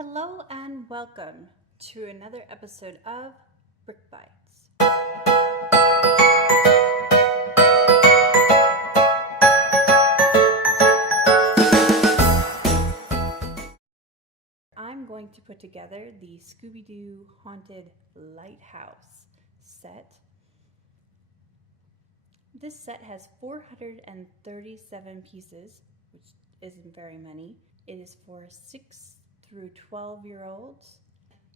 Hello and welcome to another episode of Brick Bytes. I'm going to put together the Scooby-Doo Haunted Lighthouse set. This set has 437 pieces, which isn't very many. It is for 6 through 12-year-olds.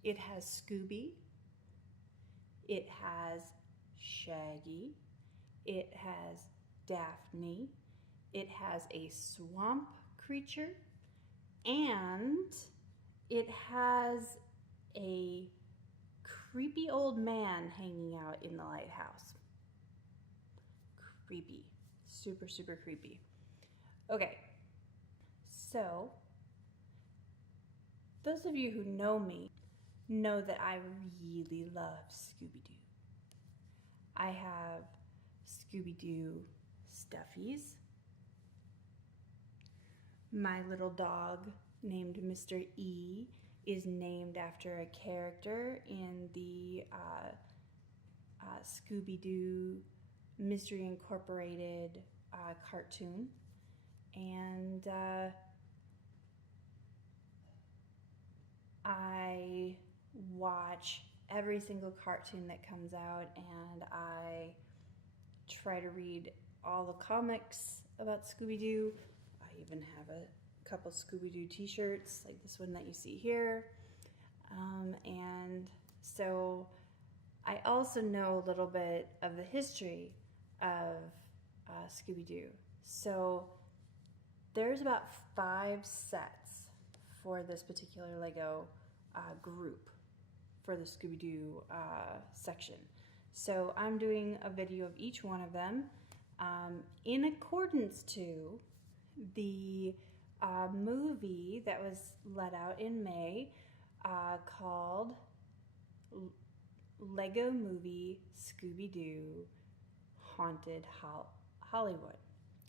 It has Scooby. It has Shaggy. It has Daphne. It has a swamp creature. And it has a creepy old man hanging out in the lighthouse. Creepy. Super, super creepy. Okay. So, those of you who know me know that I really love Scooby-Doo. I have Scooby-Doo stuffies. My little dog named Mr. E is named after a character in the Scooby-Doo Mystery Incorporated cartoon. And I watch every single cartoon that comes out, and I try to read all the comics about Scooby-Doo. I even have a couple Scooby-Doo t-shirts like this one that you see here. And so I also know a little bit of the history of Scooby-Doo. So there's about 5 sets for this particular Lego group for the Scooby-Doo section. So I'm doing a video of each one of them in accordance to the movie that was let out in May called Lego Movie Scooby-Doo Haunted Hollywood.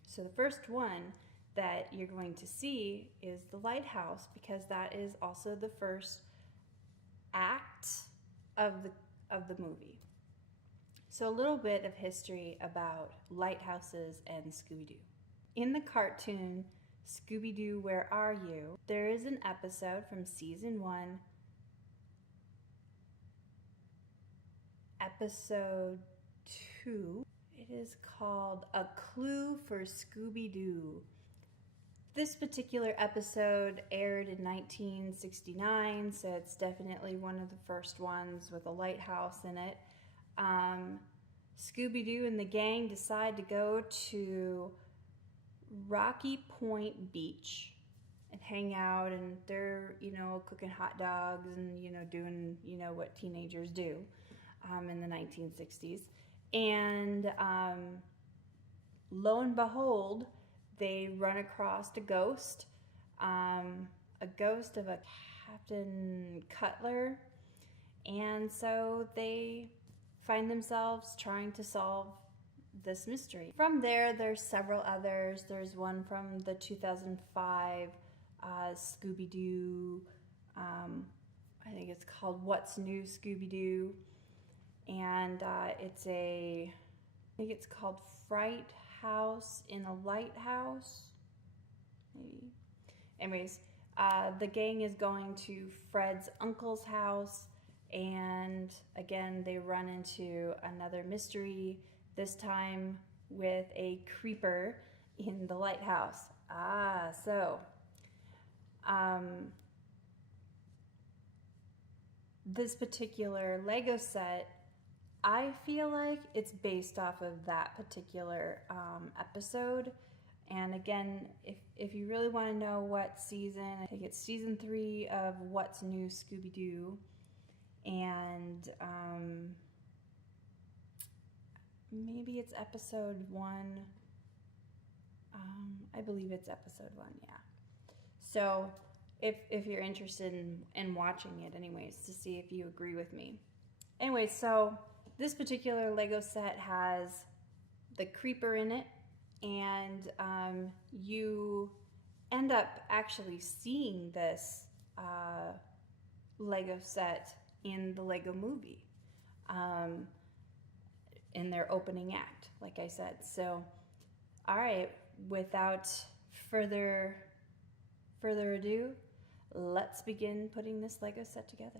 So the first one that you're going to see is the Lighthouse, because that is also the first act of the movie. So a little bit of history about lighthouses and Scooby-Doo. In the cartoon Scooby-Doo, Where Are You?, there is an episode from season 1, episode 2. It is called A Clue for Scooby-Doo. This particular episode aired in 1969, so it's definitely one of the first ones with a lighthouse in it. Scooby-Doo and the gang decide to go to Rocky Point Beach and hang out, and they're, cooking hot dogs and, doing, what teenagers do in the 1960s. And lo and behold, they run across a ghost of a Captain Cutler, and so they find themselves trying to solve this mystery. From there, there's several others. There's one from the 2005 Scooby-Doo, I think it's called What's New Scooby-Doo, and I think it's called Fright House in a Lighthouse, maybe. Anyways, the gang is going to Fred's uncle's house, and again they run into another mystery, this time with a creeper in the lighthouse. This particular Lego set, I feel like it's based off of that particular episode. And again, if you really want to know what season, I think it's season 3 of What's New Scooby-Doo. And maybe it's episode 1. I believe it's episode 1, yeah. So if you're interested in watching it anyways, to see if you agree with me. Anyway, so this particular Lego set has the creeper in it, and you end up actually seeing this Lego set in the Lego movie, in their opening act, like I said. So, all right, without further ado, let's begin putting this Lego set together.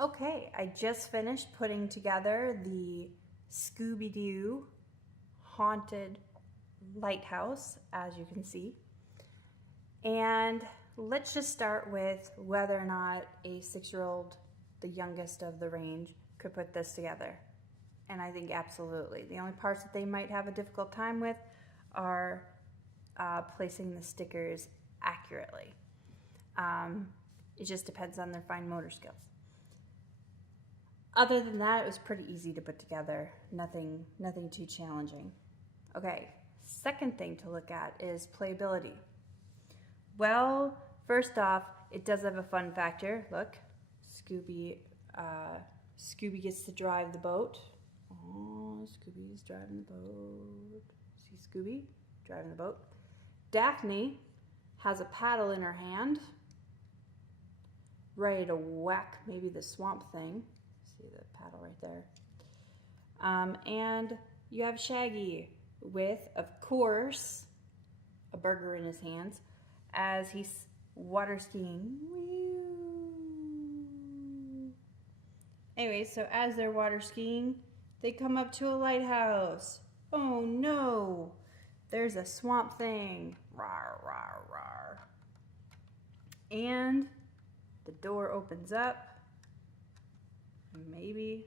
Okay, I just finished putting together the Scooby-Doo haunted lighthouse, as you can see. And let's just start with whether or not a 6-year-old, the youngest of the range, could put this together. And I think absolutely. The only parts that they might have a difficult time with are placing the stickers accurately. It just depends on their fine motor skills. Other than that, it was pretty easy to put together. Nothing too challenging. Okay, second thing to look at is playability. Well, first off, it does have a fun factor. Look, Scooby gets to drive the boat. Oh, Scooby's driving the boat. See Scooby driving the boat. Daphne has a paddle in her hand. ready to whack maybe the swamp thing. See the paddle right there. And you have Shaggy with, of course, a burger in his hands as he's water skiing. Anyway, so as they're water skiing, they come up to a lighthouse. Oh no! There's a swamp thing. Rawr, rawr, rawr. And the door opens up. Maybe.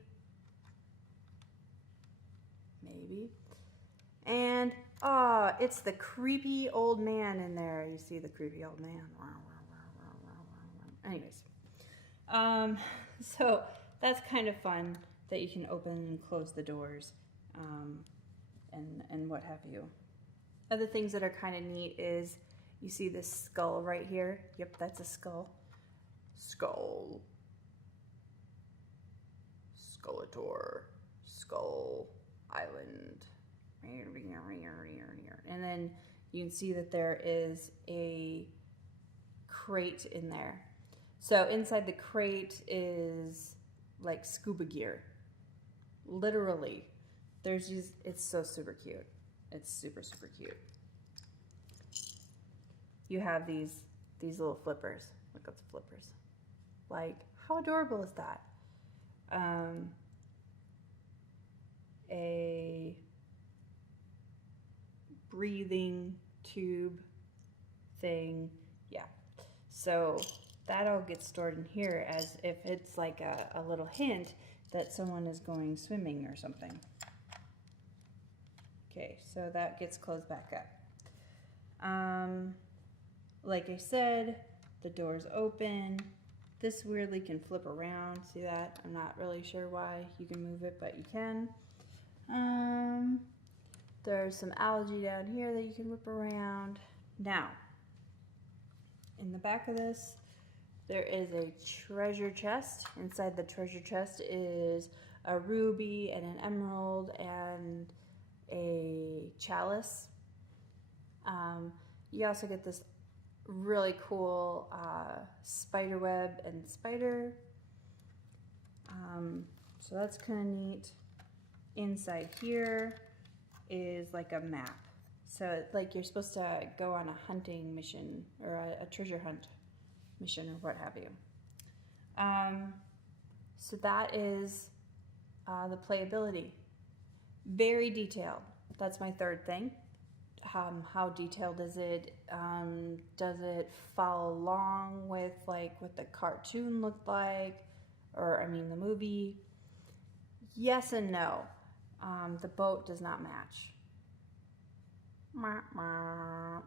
And, it's the creepy old man in there. You see the creepy old man. Anyways. So that's kind of fun that you can open and close the doors, and what have you. Other things that are kind of neat is you see this skull right here. Yep, that's a skull. Skull. Skeletor. Skull Island. And then you can see that there is a crate in there. So inside the crate is like scuba gear. Literally. It's so super cute. It's super, super cute. You have these little flippers. Look at the flippers. Like, how adorable is that? A breathing tube thing. Yeah. So that all gets stored in here as if it's like a little hint that someone is going swimming or something. Okay, so that gets closed back up. Like I said, the door's open. This weirdly can flip around. See that? I'm not really sure why you can move it, but you can. There's some algae down here that you can whip around. Now, in the back of this, there is a treasure chest. Inside the treasure chest is a ruby and an emerald and a chalice. You also get this really cool spider web and spider. So that's kind of neat. Inside here is like a map. So like you're supposed to go on a hunting mission or a treasure hunt mission or what have you. So that is the playability. Very detailed. That's my third thing. How detailed is it? Does it follow along with like what the cartoon looked like? Or I mean the movie? Yes and no. The boat does not match.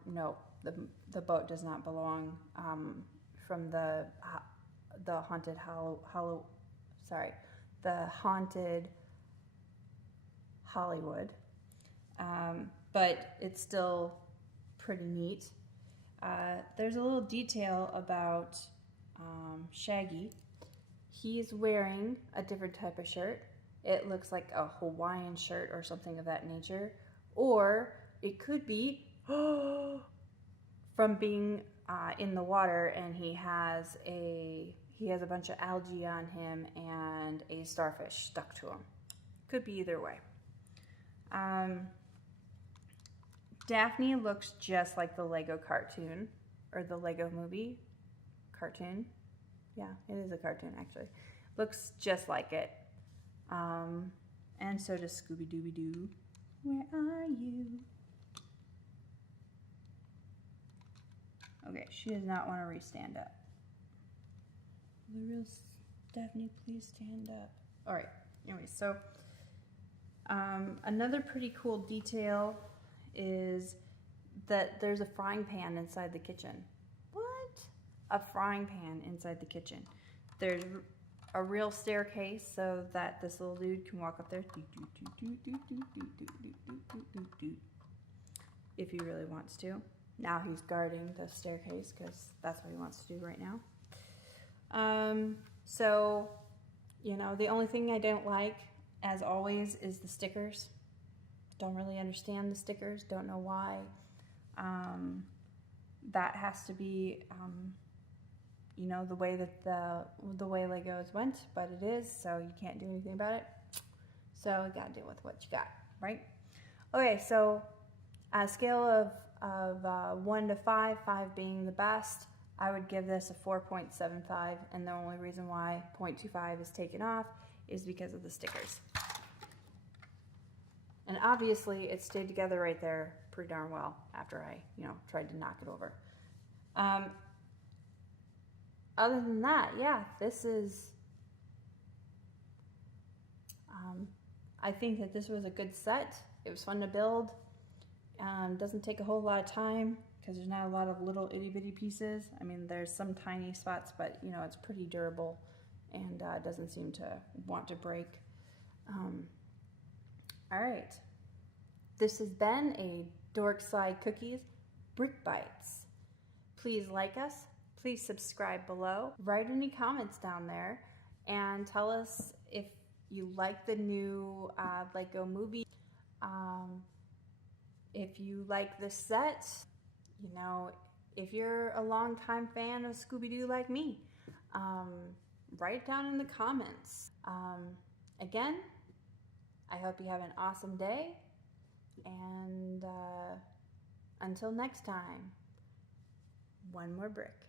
No, the boat does not belong from the haunted the haunted Hollywood. But it's still pretty neat. There's a little detail about Shaggy. He's wearing a different type of shirt. It looks like a Hawaiian shirt or something of that nature. Or it could be from being in the water and he has a bunch of algae on him and a starfish stuck to him. Could be either way. Daphne looks just like the Lego cartoon or the Lego movie cartoon. Yeah, it is a cartoon actually. Looks just like it. And so does Scooby-Doo. Where are you? Okay, she does not want to re-stand up. The real Daphne, please stand up. All right, anyway, so another pretty cool detail is that there's a frying pan inside the kitchen. What? A frying pan inside the kitchen. There's a real staircase so that this little dude can walk up there if he really wants to. Now he's guarding the staircase because that's what he wants to do right now. So, you know, the only thing I don't like, as always, is the stickers. Don't really understand the stickers. Don't know why. That has to be you know, the way that the way Legos went, but it is, so you can't do anything about it. So you gotta deal with what you got, right? Okay, so a scale of 1 to 5, 5 being the best, I would give this a 4.75, and the only reason why 0.25 is taken off is because of the stickers. And obviously it stayed together right there pretty darn well after I, you know, tried to knock it over. Other than that, yeah, this is, I think that this was a good set. It was fun to build. Doesn't take a whole lot of time because there's not a lot of little itty bitty pieces. I mean, there's some tiny spots, but you know, it's pretty durable and doesn't seem to want to break. All right, this has been a Dork Slide Cookies Brick Bites. Please like us, please subscribe below, write any comments down there, and tell us if you like the new Lego movie. If you like this set, you know, if you're a longtime fan of Scooby-Doo like me, write it down in the comments. Again, I hope you have an awesome day, and until next time, one more brick.